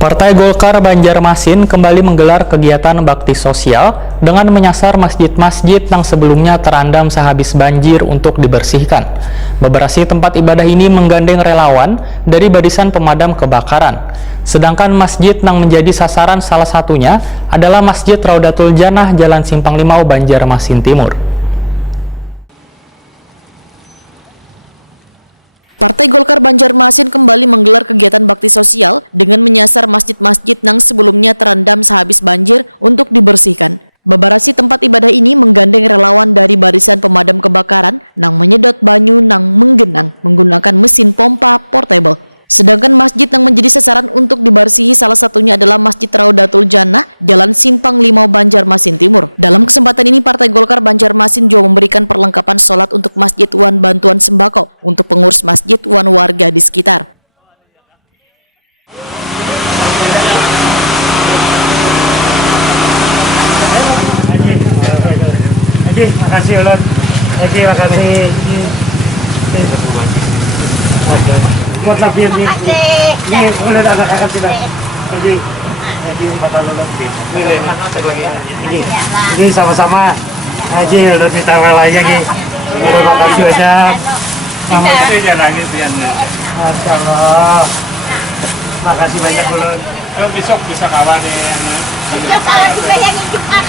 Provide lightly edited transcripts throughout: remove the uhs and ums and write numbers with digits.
Partai Golkar Banjarmasin kembali menggelar kegiatan bakti sosial dengan menyasar masjid-masjid yang sebelumnya terendam sehabis banjir untuk dibersihkan. Beberapa tempat ibadah ini menggandeng relawan dari Barisan Pemadam Kebakaran. Sedangkan masjid yang menjadi sasaran salah satunya adalah Masjid Raudatul Jannah Jalan Simpang Limau, Banjarmasin Timur. Makasih Ulun. Makasih. Buat lagi ini. Ini Ulun anak-anak sudah. Jadi Pak Ulun. Ini sama-sama. Haji Ulun minta lagi. Terima kasih banyak. Jangan nangis ya. Masya Allah. Makasih banyak Ulun. Besok bisa kawan ya. Besok kalau juga yang Jumat.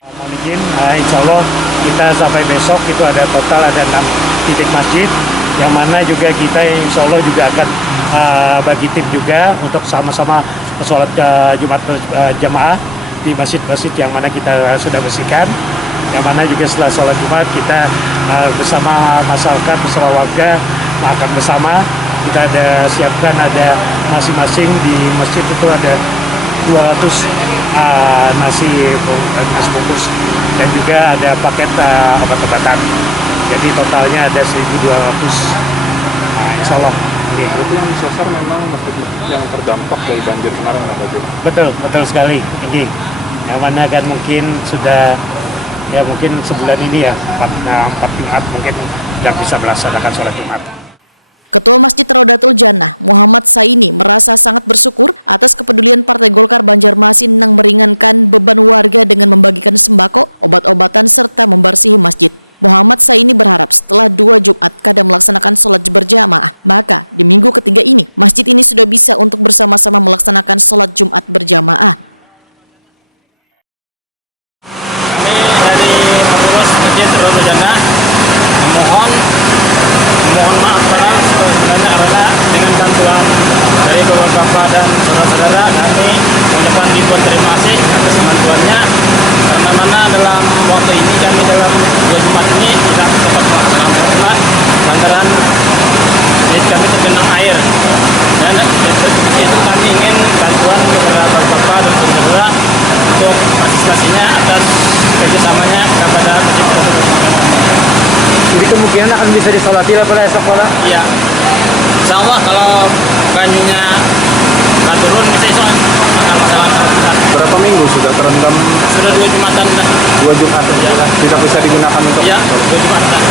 Mohon izin, insya Allah kita sampai besok itu ada total ada 6 titik masjid, yang mana juga kita insya Allah juga akan bagi tim juga untuk sama-sama sholat Jumat jamaah di masjid-masjid yang mana kita sudah bersihkan, yang mana juga setelah sholat Jumat kita bersama masyarakat, bersama warga makan bersama. Kita ada siapkan, ada masing-masing di masjid itu ada 200 nasi bungkus dan juga ada paket obat-obatan. Jadi totalnya ada 1.200. Insya Allah. Berarti yang disasar memang masjid yang terdampak dari banjir kemarin, Pak Haji? Betul sekali. Ini yang mana kan mungkin sudah ya mungkin sebulan ini ya 4 Jumat mungkin sudah bisa melaksanakan sholat Jumat. Mohon maaf sebenarnya karena dengan bantuan dari bapak-bapak dan saudara-saudara kami mengucapkan ribuan terima kasih atas bantuannya, karena mana dalam waktu ini kami dalam 2 Jumat ini tidak sempat melaksanakan sholat lantaran masjid kami tergenang air, dan itu kami ingin bantuan kepada bapak-bapak dan saudara untuk partisipasinya atas kerjasamanya kepada masjid tersebut. Jadi kemungkinan akan bisa disolati lah pada esok malam. Iya, insya Allah kalau banjirnya nggak turun bisa esok akan masalah besar. Berapa minggu sudah terendam? Sudah 2 Jumatan. 2 Jumatan, tidak bisa digunakan untuk Ya, 2 Jumatan.